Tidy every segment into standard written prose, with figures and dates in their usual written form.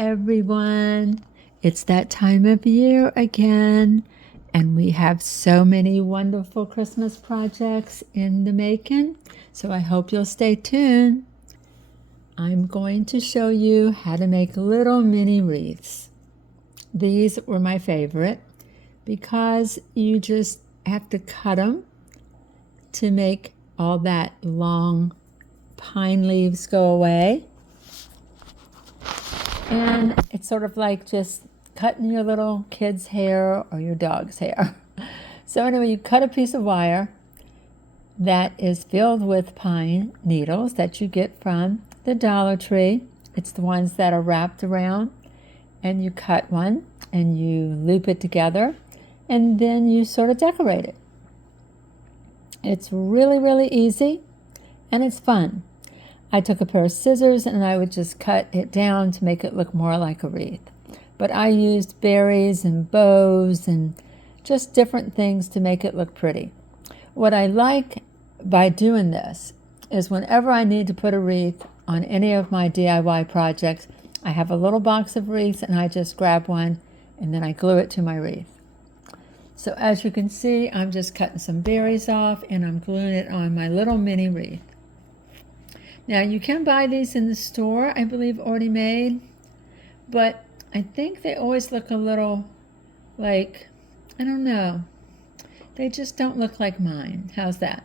everyone. It's that time of year again, and we have so many wonderful Christmas projects in the making, so I hope you'll stay tuned. I'm going to show you how to make little mini wreaths. These were my favorite because you just have to cut them to make all that long pine leaves go away. And it's sort of like just cutting your little kid's hair or your dog's hair. So anyway, you cut a piece of wire that is filled with pine needles that you get from the Dollar Tree. It's the ones that are wrapped around, and you cut one and you loop it together, and then you sort of decorate it. It's really, really easy, and it's fun. I took a pair of scissors and I would just cut it down to make it look more like a wreath. But I used berries and bows and just different things to make it look pretty. What I like by doing this is whenever I need to put a wreath on any of my DIY projects, I have a little box of wreaths and I just grab one and then I glue it to my wreath. So as you can see, I'm just cutting some berries off and I'm gluing it on my little mini wreath. Now you can buy these in the store, I believe already made, but I think they always look a little like, I don't know, they just don't look like mine. How's that?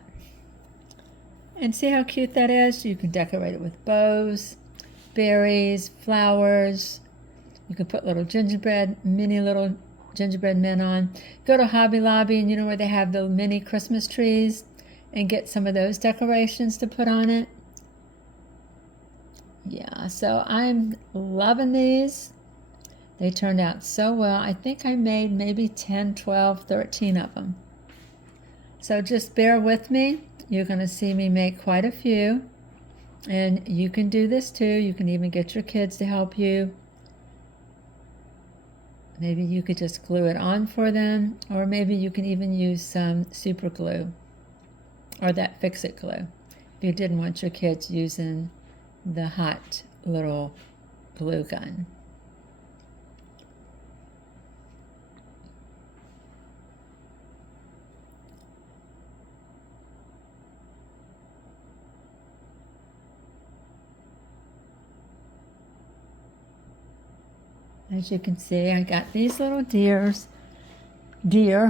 And see how cute that is? You can decorate it with bows, berries, flowers. You can put little gingerbread, mini little gingerbread men on. Go to Hobby Lobby and you know where they have the mini Christmas trees, and get some of those decorations to put on it. Yeah, so I'm loving these. They turned out so well. I think I made maybe 10, 12, 13 of them. So just bear with me. You're going to see me make quite a few. And you can do this too. You can even get your kids to help you. Maybe you could just glue it on for them. Or maybe you can even use some super glue. Or that fix-it glue. If you didn't want your kids using the hot little glue gun. As you can see, I got these little deer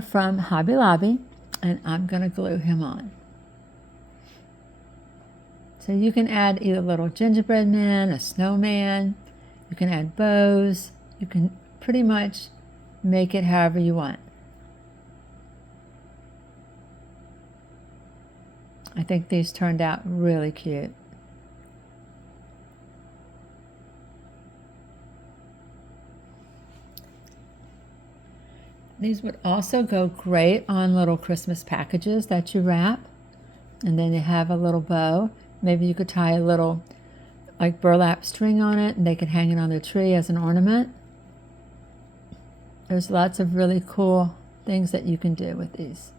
from Hobby Lobby, and I'm going to glue him on. So you can add either little gingerbread man, a snowman, you can add bows, you can pretty much make it however you want. I think these turned out really cute. These would also go great on little Christmas packages that you wrap, and then you have a little bow. Maybe you could tie a little like burlap string on it and they could hang it on the tree as an ornament. There's lots of really cool things that you can do with these.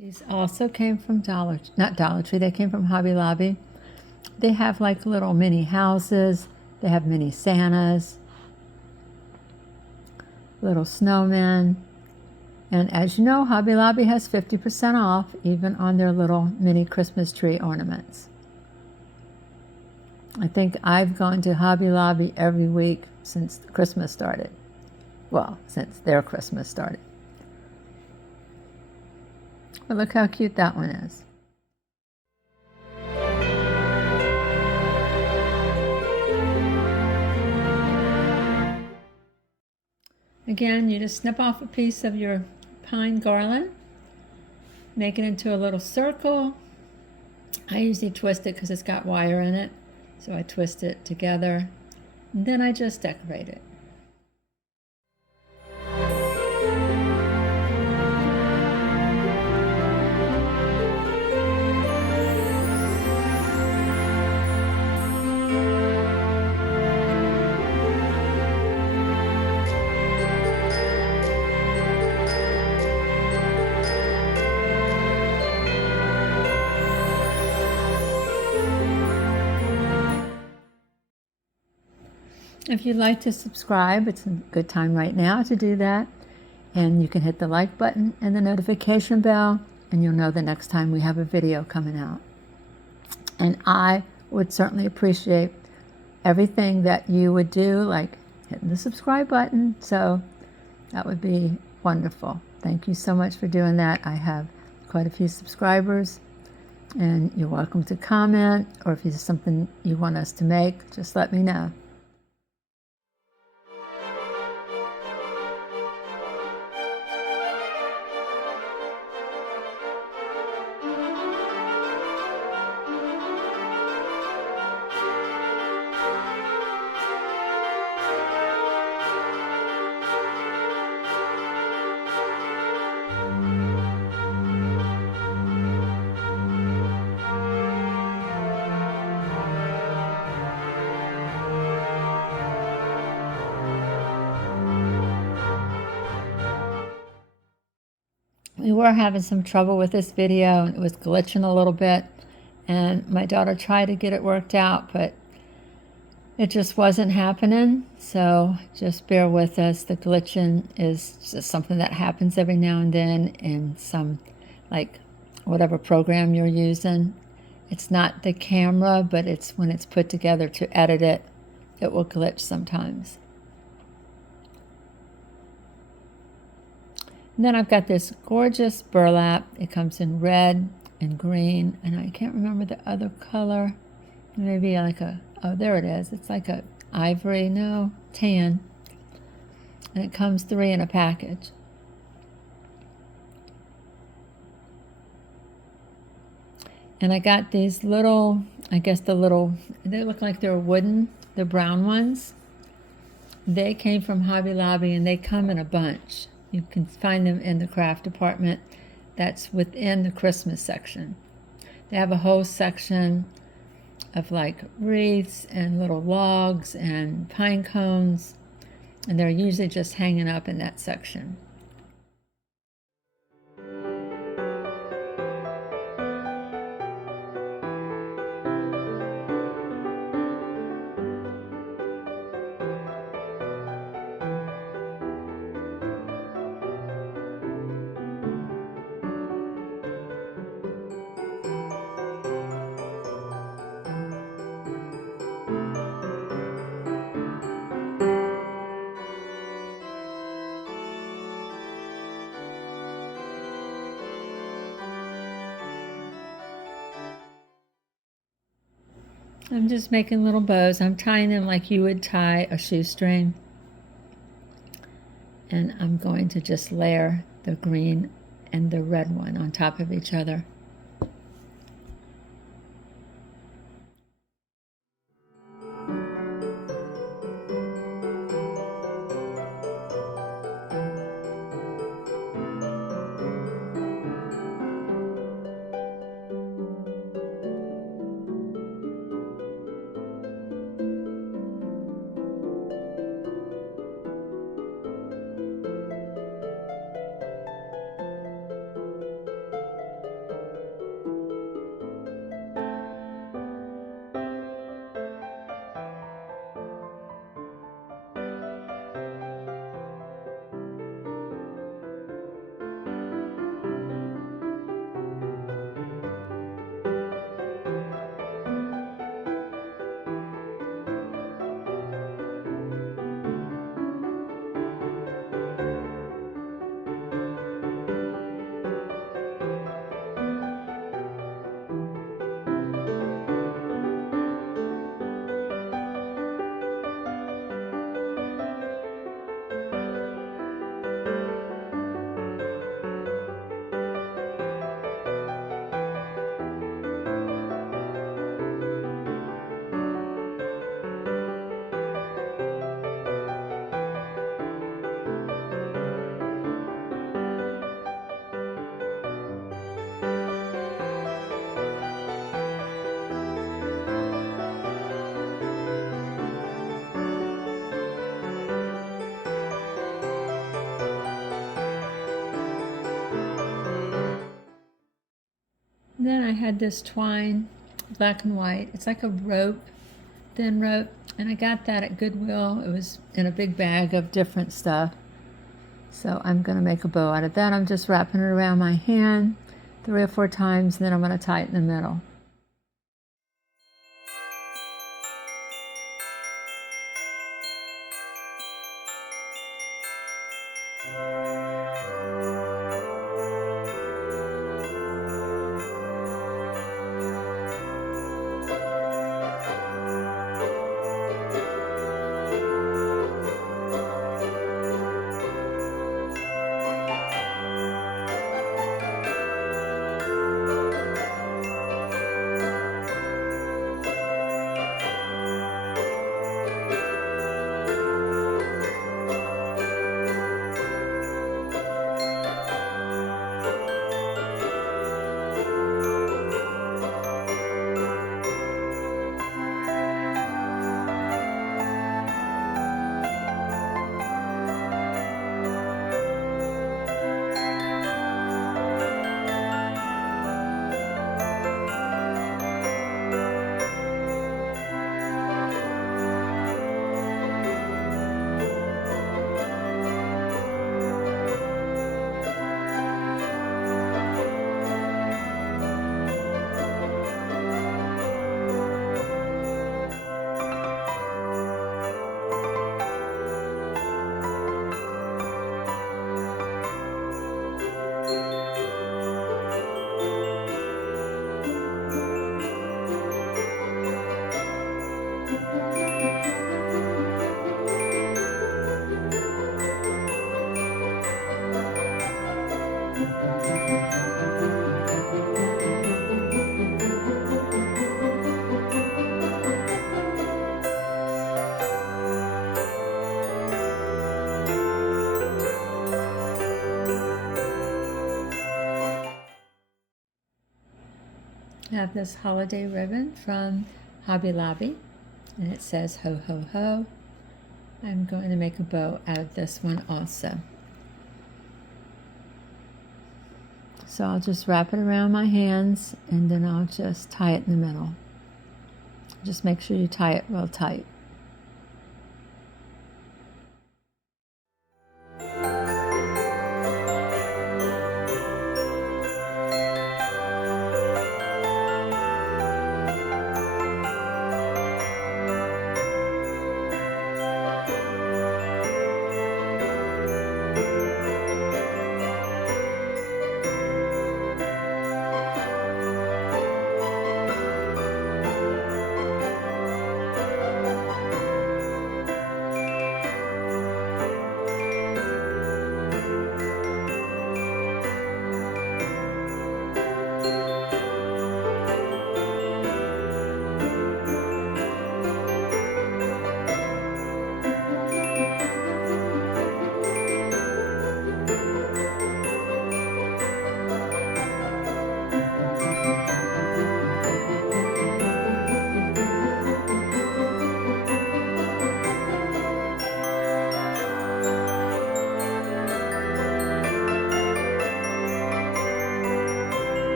These also came from not Dollar Tree, they came from Hobby Lobby. They have like little mini houses, they have mini Santas, little snowmen. And as you know, Hobby Lobby has 50% off even on their little mini Christmas tree ornaments. I think I've gone to Hobby Lobby every week since Christmas started. Well, since their Christmas started. But look how cute that one is. Again, you just snip off a piece of your pine garland, make it into a little circle. I usually twist it because it's got wire in it, so I twist it together, and then I just decorate it. If you'd like to subscribe, it's a good time right now to do that. And you can hit the like button and the notification bell, and you'll know the next time we have a video coming out. And I would certainly appreciate everything that you would do, like hitting the subscribe button. So that would be wonderful. Thank you so much for doing that. I have quite a few subscribers, and you're welcome to comment, or if there's something you want us to make, just let me know. We were having some trouble with this video, and it was glitching a little bit, and my daughter tried to get it worked out, but it just wasn't happening. So just bear with us. The glitching is just something that happens every now and then in some, like, whatever program you're using. It's not the camera, but it's when it's put together to edit it, it will glitch sometimes. And then I've got this gorgeous burlap. It comes in red and green, and I can't remember the other color. Maybe like a, oh, there it is. It's like a ivory, no, tan. And it comes 3 in a package. And I got these little, I guess they look like they're wooden, the brown ones. They came from Hobby Lobby, and they come in a bunch. You can find them in the craft department that's within the Christmas section. They have a whole section of like wreaths and little logs and pine cones, and they're usually just hanging up in that section. I'm just making little bows. I'm tying them like you would tie a shoestring. And I'm going to just layer the green and the red one on top of each other. then I had this twine, black and white. It's like a rope, thin rope, and I got that at Goodwill. It was in a big bag of different stuff. So I'm going to make a bow out of that. I'm just wrapping it around my hand 3 or 4 times, and then I'm going to tie it in the middle. I have this holiday ribbon from Hobby Lobby, and it says ho ho ho. I'm going to make a bow out of this one also. So I'll just wrap it around my hands, and then I'll just tie it in the middle. Just make sure you tie it real tight.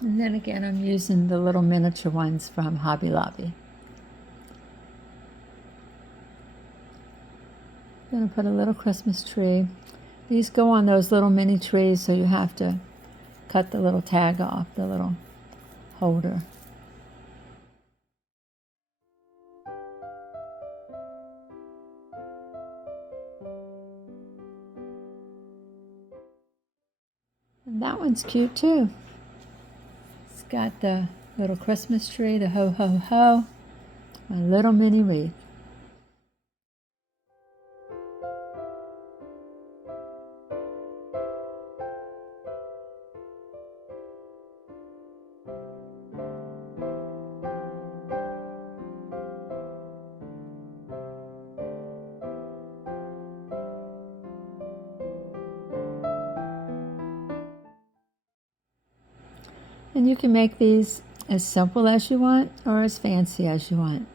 And then again, I'm using the little miniature ones from Hobby Lobby. I'm going to put a little Christmas tree. These go on those little mini trees, so you have to cut the little tag off, the little holder. And that one's cute too. It's got the little Christmas tree, the ho ho ho, a little mini wreath. And you can make these as simple as you want or as fancy as you want.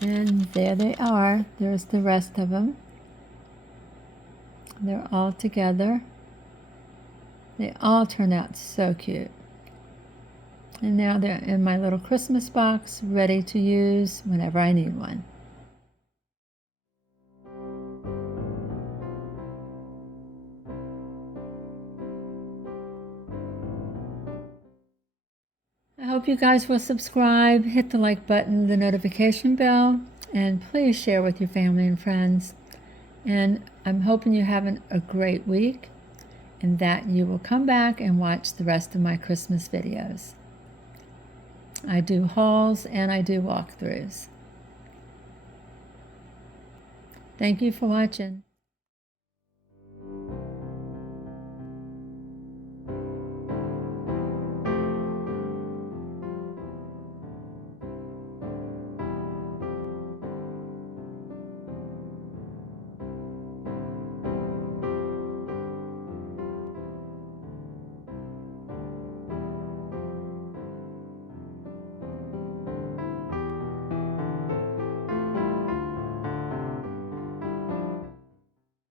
And there they are. There's the rest of them. They're all together. They all turn out so cute. And now they're in my little Christmas box, ready to use whenever I need one. I hope you guys will subscribe, hit the like button, the notification bell, and please share with your family and friends. And I'm hoping you're having a great week and that you will come back and watch the rest of my Christmas videos. I do hauls and I do walkthroughs. Thank you for watching.